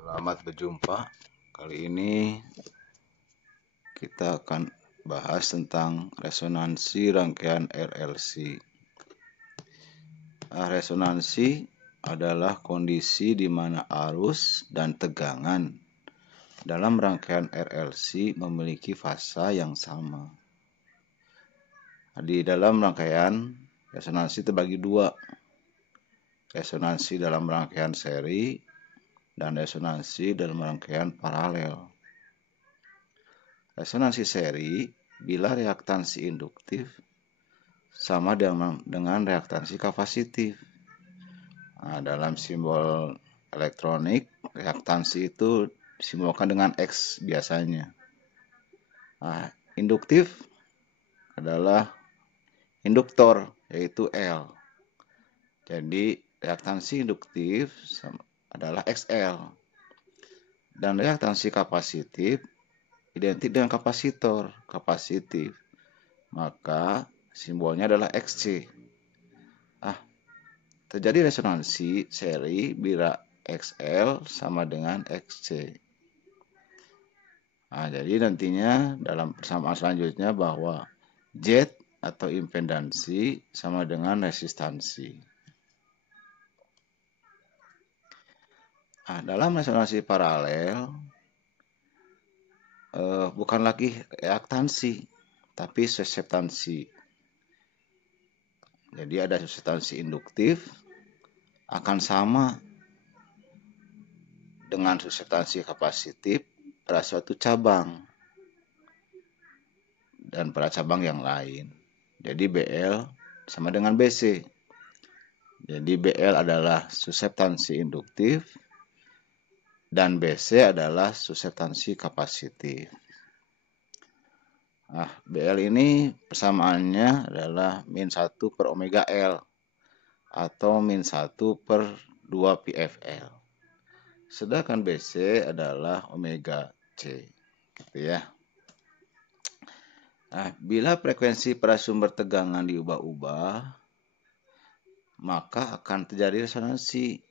Selamat berjumpa. Kali ini kita akan bahas tentang resonansi rangkaian RLC. Resonansi adalah kondisi di mana arus dan tegangan dalam rangkaian RLC memiliki fasa yang sama. Di dalam rangkaian, resonansi terbagi dua. Resonansi dalam rangkaian seri dan resonansi dalam rangkaian paralel. Resonansi seri bila reaktansi induktif sama dengan reaktansi kapasitif. Dalam simbol elektronik, reaktansi itu disimbolkan dengan X biasanya. Induktif adalah induktor, yaitu L. Jadi reaktansi induktif adalah XL. Dan reaktansi kapasitif identik dengan kapasitor, kapasitif. Maka simbolnya adalah XC. Terjadi resonansi seri bila XL sama dengan XC. Jadi nantinya dalam persamaan selanjutnya bahwa Z atau impedansi sama dengan resistansi. Dalam resonansi paralel bukan lagi reaktansi, tapi suseptansi. Jadi ada suseptansi induktif akan sama dengan suseptansi kapasitif pada suatu cabang dan pada cabang yang lain. Jadi BL sama dengan BC. Jadi BL adalah suseptansi induktif dan BC adalah suseptansi kapasitif. BL ini persamaannya adalah min 1 per omega L atau min 1 per 2 PFL. Sedangkan BC adalah omega C. Gitu ya. Bila frekuensi pada sumber tegangan diubah-ubah, maka akan terjadi resonansi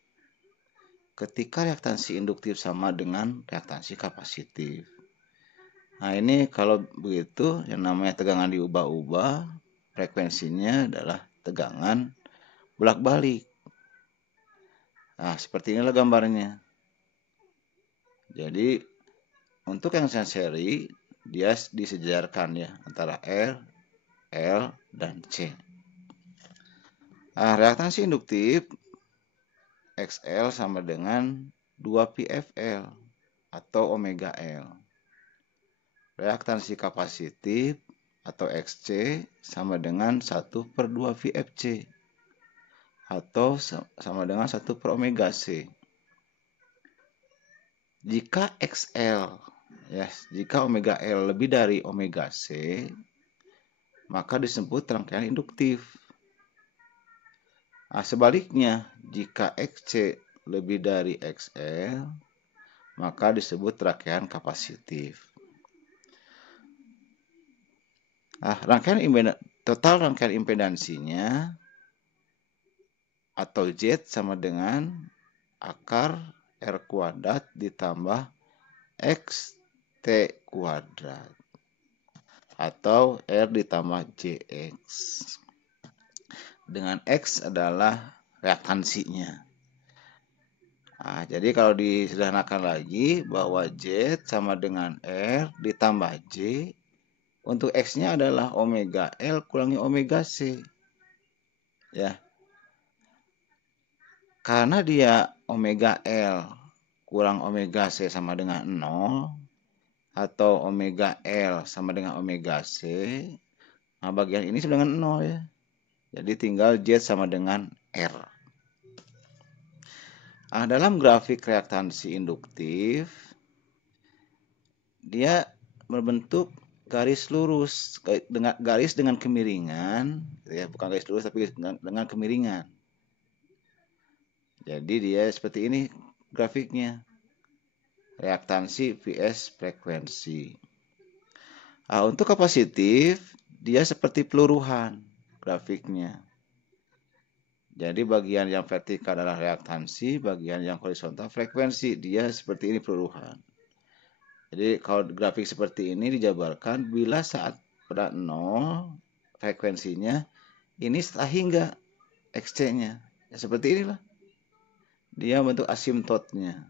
ketika reaktansi induktif sama dengan reaktansi kapasitif. Ini kalau begitu yang namanya tegangan diubah-ubah, frekuensinya adalah tegangan bolak-balik. Seperti inilah gambarnya. Jadi untuk yang seri dia disejarkan ya antara R, L, dan C. Reaktansi induktif XL sama dengan 2 PFL atau omega L. Reaktansi kapasitif atau XC sama dengan 1 per 2 VFC atau sama dengan 1 per omega C. Jika XL, jika omega L lebih dari omega C, maka disebut rangkaian induktif. Sebaliknya, jika XC lebih dari XL, maka disebut rangkaian kapasitif. Total rangkaian impedansinya atau Z sama dengan akar R kuadrat ditambah XT kuadrat atau R ditambah JX. Dengan X adalah reaktansinya. Jadi kalau disederhanakan lagi bahwa Z sama dengan R ditambah J, untuk X-nya adalah omega L kurangi omega C. Ya. Karena dia omega L kurang omega C sama dengan 0 atau omega L sama dengan omega C, bagian ini sama dengan 0 ya. Jadi tinggal Z sama dengan R. Dalam grafik reaktansi induktif, dia berbentuk garis lurus, garis dengan kemiringan, ya, bukan garis lurus tapi dengan kemiringan. Jadi dia seperti ini grafiknya, reaktansi vs frekuensi. Untuk kapasitif, dia seperti peluruhan grafiknya. Jadi bagian yang vertikal adalah reaktansi, bagian yang horizontal frekuensi. Dia seperti ini peluruhan. Jadi kalau grafik seperti ini dijabarkan bila saat pada 0 frekuensinya ini setelah hingga XC-nya. Ya, seperti inilah. Dia bentuk asimptotnya.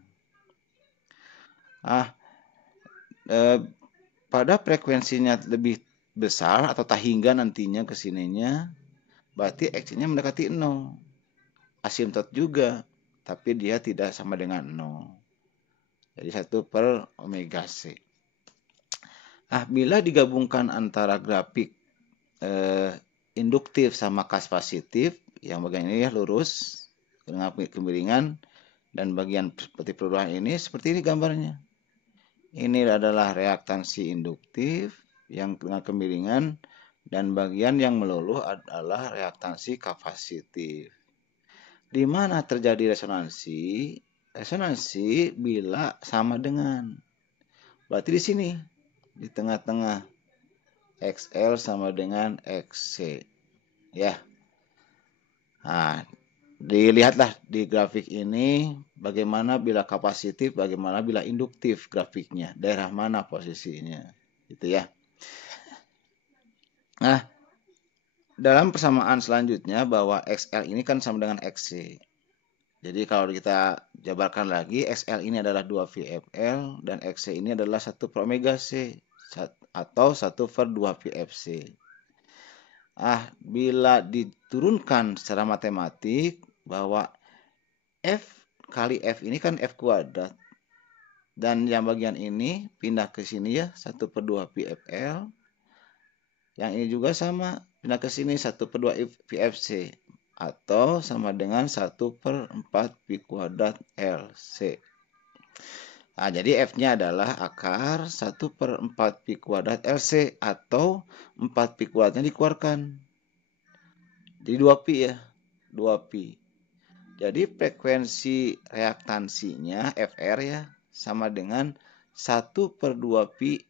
Pada frekuensinya lebih besar atau tak hingga nantinya ke sininya, berarti X-nya mendekati 0. Asimptot juga, tapi dia tidak sama dengan 0. Jadi 1/omega C. Bila digabungkan antara grafik induktif sama kapasitif, yang bagian ini ya lurus dengan kemiringan, dan bagian seperti peluruhan ini seperti ini gambarnya. Ini adalah reaktansi induktif yang dengan kemiringan, dan bagian yang meluluh adalah reaktansi kapasitif. Di mana terjadi resonansi? Resonansi bila sama dengan. Berarti di sini, di tengah-tengah. XL sama dengan XC. Ya. Nah, dilihatlah di grafik ini bagaimana bila kapasitif, bagaimana bila induktif grafiknya. Daerah mana posisinya. Gitu ya. Nah, dalam persamaan selanjutnya bahwa XL ini kan sama dengan XC. Jadi kalau kita jabarkan lagi, XL ini adalah 2VFL dan XC ini adalah 1/omega-C atau 1/2VFC. Bila diturunkan secara matematik bahwa F kali F ini kan F kuadrat. Dan yang bagian ini pindah ke sini ya, 1/2VFL. Yang ini juga sama, pindah ke sini 1/2VFC. Atau sama dengan 1/4 LC. Jadi F-nya adalah akar 1/4 LC atau 4 pi kuadratnya dikeluarkan. Jadi 2 pi ya, 2 pi. Jadi frekuensi reaktansinya FR ya sama dengan 1/2 pi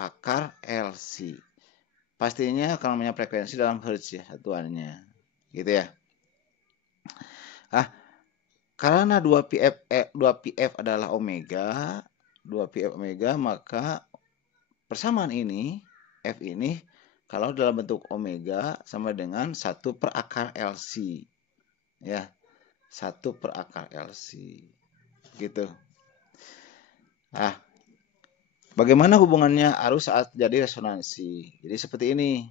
akar LC. Pastinya kalau namanya frekuensi dalam hertz ya satuannya. Gitu ya. Karena 2πf adalah omega, 2πf omega, maka persamaan ini, F ini, kalau dalam bentuk omega sama dengan 1/akar LC. Ya, 1/akar LC. Gitu. Bagaimana hubungannya arus saat terjadi resonansi? Jadi seperti ini.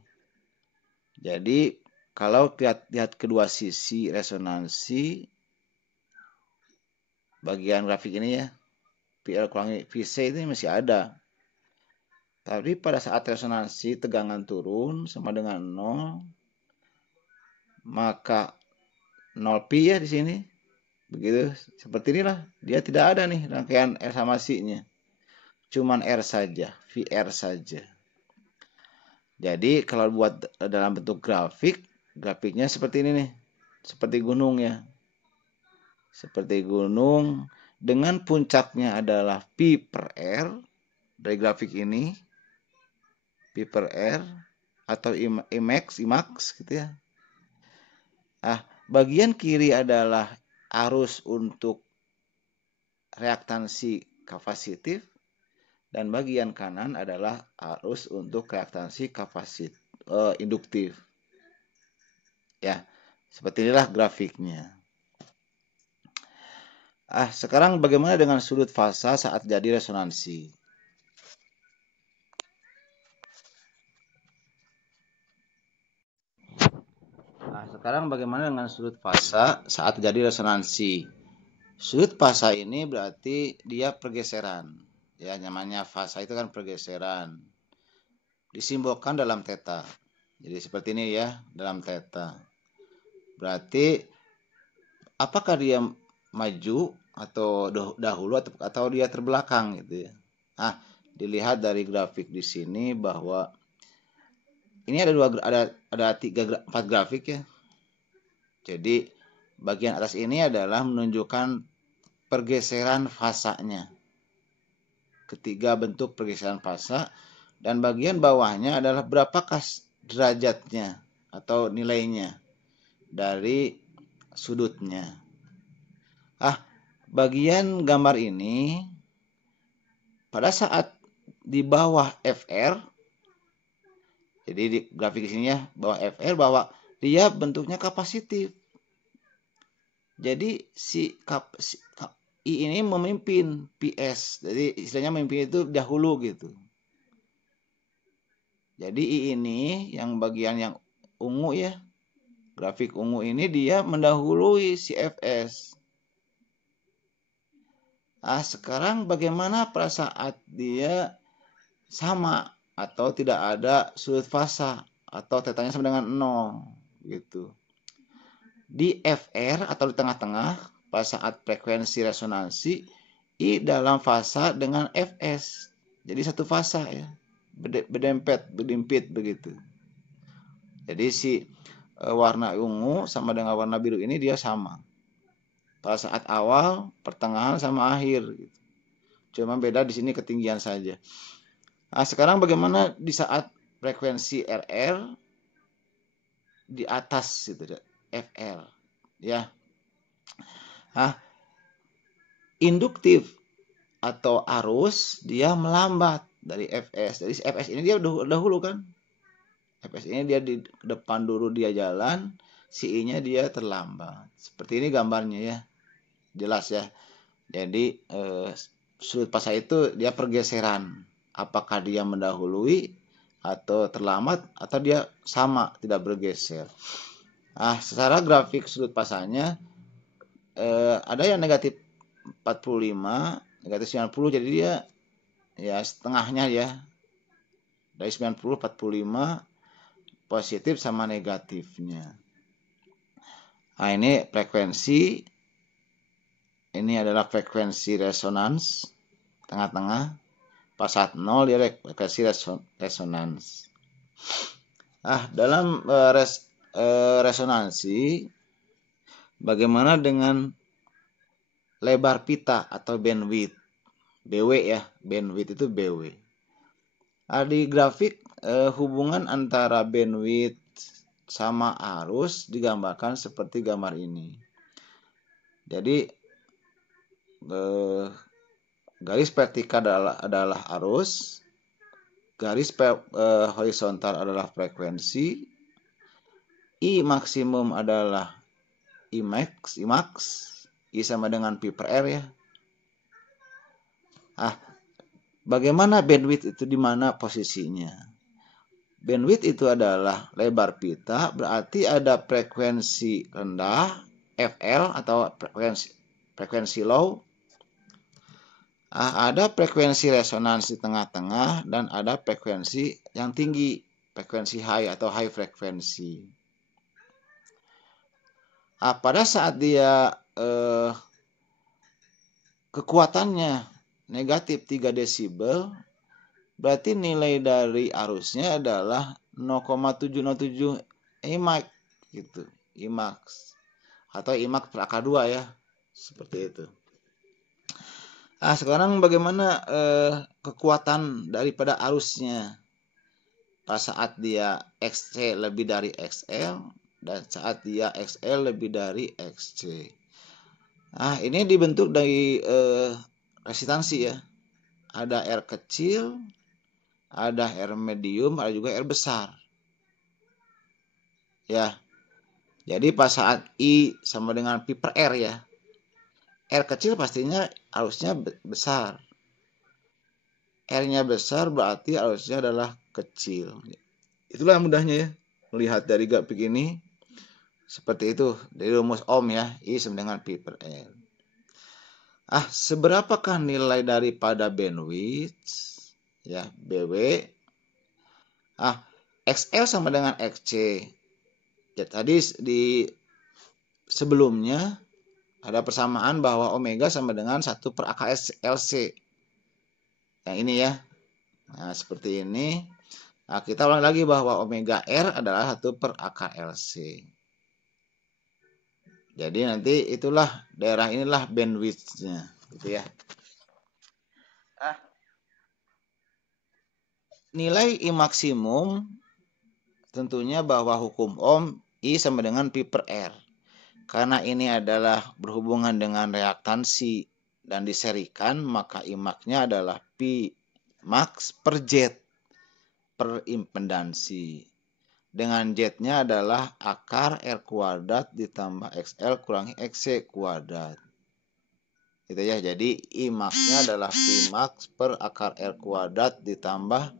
Jadi kalau lihat kedua sisi resonansi, bagian grafik ini ya, PL kurangi VC ini masih ada. Tapi pada saat resonansi tegangan turun sama dengan 0, maka 0 pi ya di sini. Begitu, seperti inilah. Dia tidak ada nih rangkaian R sama C-nya. Cuman R saja, VR saja. Jadi kalau buat dalam bentuk grafik, grafiknya seperti ini nih. Seperti gunung ya. Seperti gunung dengan puncaknya adalah pi per R dari grafik ini. Pi per R atau Imax gitu ya. Bagian kiri adalah arus untuk reaktansi kapasitif dan bagian kanan adalah arus untuk reaktansi induktif. Ya, seperti inilah grafiknya. Sekarang bagaimana dengan sudut fasa saat jadi resonansi? Sekarang bagaimana dengan sudut fasa saat terjadi resonansi? Sudut fasa ini berarti dia pergeseran. Ya, namanya fasa itu kan pergeseran. Disimbolkan dalam theta. Jadi seperti ini ya, dalam theta. Berarti apakah dia maju atau dahulu atau dia terbelakang gitu ya. Dilihat dari grafik di sini bahwa ini ada 4 grafik ya. Jadi bagian atas ini adalah menunjukkan pergeseran fasanya. Ketiga bentuk pergeseran fasa, dan bagian bawahnya adalah berapakah derajatnya atau nilainya. dari sudutnya. Bagian gambar ini pada saat di bawah FR, jadi di grafik di sini ya, bawah FR, bahwa dia bentuknya kapasitif. Jadi I ini memimpin PS. Jadi istilahnya memimpin itu dahulu gitu. Jadi I ini yang bagian yang ungu ya, grafik ungu ini dia mendahului si FS. Sekarang bagaimana pada saat dia sama atau tidak ada sudut fasa atau tetanya sama dengan 0 gitu. Di FR atau di tengah-tengah pada saat frekuensi resonansi I dalam fasa dengan FS. Jadi satu fasa ya. Berdempit begitu. Jadi si warna ungu sama dengan warna biru ini dia sama. Pada saat awal, pertengahan sama akhir gitu. Cuma beda di sini ketinggian saja. Sekarang bagaimana di saat frekuensi RR di atas gitu, FR ya. Induktif atau arus dia melambat dari FS. Jadi FS ini dia dahulu kan. FS ini dia di depan dulu dia jalan, si I-nya dia terlambat. Seperti ini gambarnya ya. Jelas ya. Jadi sudut fasa itu dia pergeseran. Apakah dia mendahului atau terlambat atau dia sama tidak bergeser. Secara grafik sudut fasanya ada yang negatif 45, negatif 90, jadi dia ya setengahnya ya. Dari 90 45 positif sama negatifnya. Ini frekuensi. Ini adalah frekuensi resonans tengah-tengah. Pas saat 0 dia frekuensi resonans. Dalam resonansi bagaimana dengan lebar pita atau bandwidth? BW ya, bandwidth itu BW. Di grafik hubungan antara bandwidth sama arus digambarkan seperti gambar ini. Jadi garis vertikal adalah arus, garis horizontal adalah frekuensi, I maksimum adalah Imax, I sama dengan P per R ya. Bagaimana bandwidth itu di mana posisinya? Bandwidth itu adalah lebar pita, berarti ada frekuensi rendah, FL atau frekuensi low. Ada frekuensi resonans di tengah-tengah dan ada frekuensi yang tinggi, frekuensi high atau high frekuensi. Pada saat dia kekuatannya negatif 3 desibel, berarti nilai dari arusnya adalah 0,707 Imax gitu, Imax atau Imax per AK2 ya, seperti itu. Sekarang bagaimana kekuatan daripada arusnya pada saat dia XC lebih dari XL dan saat dia XL lebih dari XC. Ini dibentuk dari resistansi ya. Ada R kecil, ada R medium, ada juga R besar. Ya. Jadi pada saat I sama dengan P per R ya. R kecil pastinya arusnya besar. R-nya besar berarti arusnya adalah kecil. Itulah mudahnya ya. Melihat dari grafik ini. Seperti itu. Dari rumus Ohm ya. I sama dengan P per R. Seberapakah nilai daripada bandwidth? Ya, BW. XL sama dengan XC. Ya, tadi di sebelumnya ada persamaan bahwa omega sama dengan 1 per AKLC. Yang ini ya. Seperti ini. Kita ulang lagi bahwa omega R adalah 1 per AKLC. Jadi nanti itulah daerah inilah bandwidth-nya. Gitu ya. Nilai I maksimum tentunya bahwa hukum Ohm I sama dengan Pi per R. Karena ini adalah berhubungan dengan reaktansi dan diserikan, maka Imax-nya adalah Pi max per Z per impedansi. Dengan Z-nya adalah akar R kuadrat ditambah XL kurangi XC kuadrat. Gitu ya. Jadi Imax-nya adalah Pi max per akar R kuadrat ditambah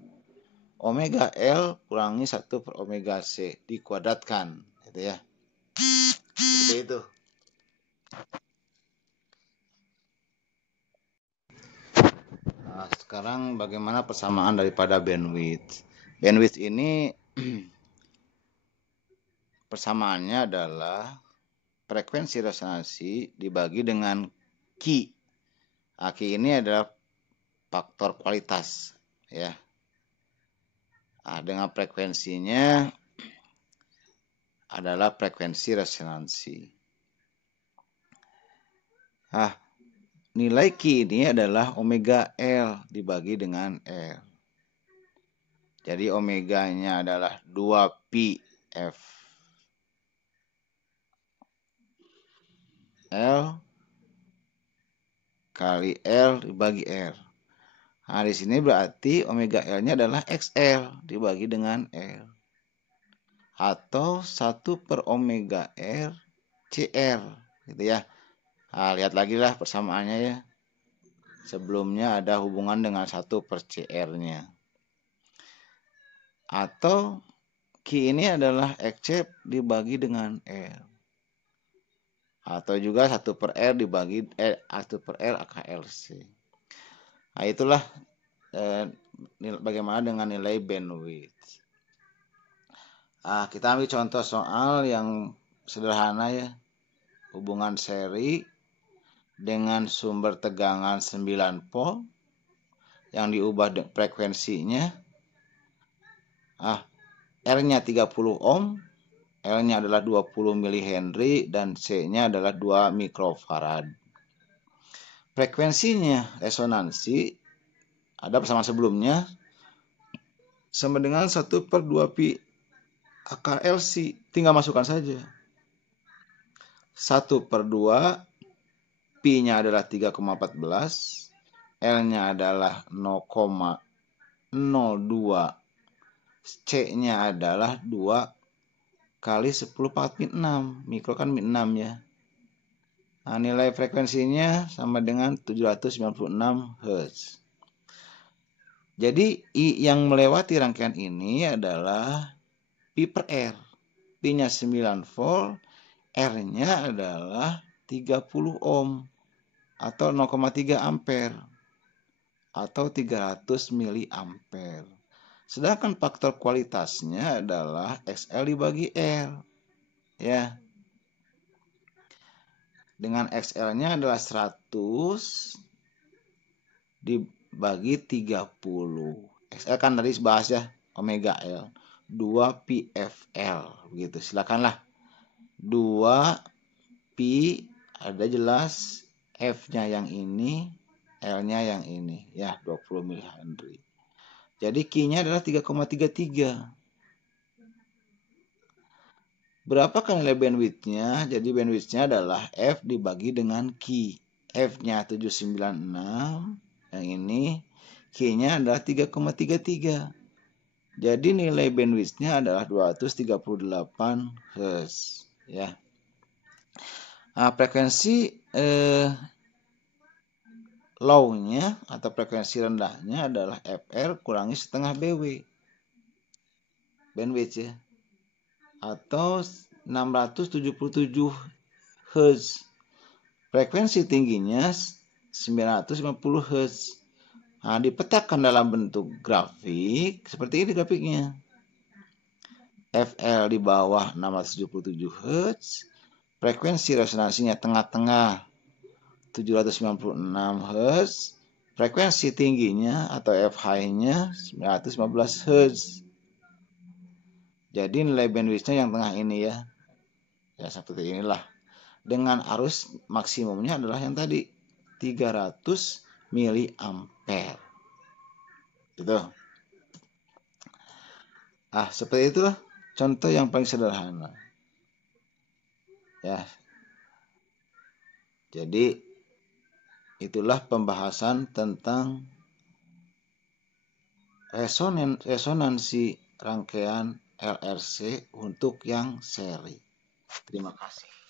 omega L kurangi 1 per omega C dikuadratkan. Gitu ya. Seperti itu. Nah, sekarang bagaimana persamaan daripada bandwidth? Bandwidth ini persamaannya adalah frekuensi resonansi dibagi dengan Q. Q ini adalah faktor kualitas, ya. Nah, dengan frekuensinya adalah frekuensi resonansi. Nah, nilai Q ini adalah omega L dibagi dengan L. Jadi omeganya adalah 2pi F L kali L dibagi R. Nah, di sini berarti omega L-nya adalah XL dibagi dengan L. Atau 1 per omega R CR. Gitu ya. Nah, lihat lagi lah persamaannya ya. Sebelumnya ada hubungan dengan 1 per CR-nya. Atau Q ini adalah XC dibagi dengan L. Atau juga 1 per R dibagi 1 per R AKLC. Nah, itulah bagaimana dengan nilai bandwidth. Nah, kita ambil contoh soal yang sederhana ya. Hubungan seri dengan sumber tegangan 9 volt yang diubah frekuensinya. R-nya 30 ohm, L-nya adalah 20 mH dan C-nya adalah 2 mikrofarad. Frekuensinya resonansi ada persamaan sebelumnya sama dengan 1 per 2 pi akar LC. Tinggal masukkan saja. 1 per 2, pi-nya adalah 3,14, L-nya adalah 0,02, C-nya adalah 2 kali 10 pangkat 6. Mikro kan 6 ya. Nah, nilai frekuensinya sama dengan 796 Hz. Jadi I yang melewati rangkaian ini adalah Pi per R. Pi-nya 9 volt, R-nya adalah 30 ohm atau 0,3 ampere atau 300 miliampere. Sedangkan faktor kualitasnya adalah XL dibagi R. Ya. Dengan XL-nya adalah 100 dibagi 30. XL kan tadi bahas ya, omega L. 2 pi FL begitu. Silakanlah. 2 pi ada jelas, F-nya yang ini, L-nya yang ini ya, 20 mH. Jadi Q-nya adalah 3,33. Berapakah nilai bandwidth-nya? Jadi bandwidth-nya adalah F dibagi dengan Q. F-nya 796, yang ini Q-nya adalah 3,33. Jadi nilai bandwidth-nya adalah 238 Hz. Ya. Nah, frekuensi low-nya atau frekuensi rendahnya adalah FR kurangi setengah BW. Bandwidth ya. Atau 677 Hz. Frekuensi tingginya 950 Hz. Nah, dipetakan dalam bentuk grafik seperti ini grafiknya. FL di bawah 677 Hz. Frekuensi resonansinya tengah-tengah 796 Hz. Frekuensi tingginya atau F high-nya 915 Hz. Jadi nilai bandwidth-nya yang tengah ini ya. Ya seperti inilah. Dengan arus maksimumnya adalah yang tadi 300 miliampere. Gitu. Seperti itulah contoh yang paling sederhana. Ya. Jadi itulah pembahasan tentang resonansi rangkaian LRC untuk yang seri. Terima kasih.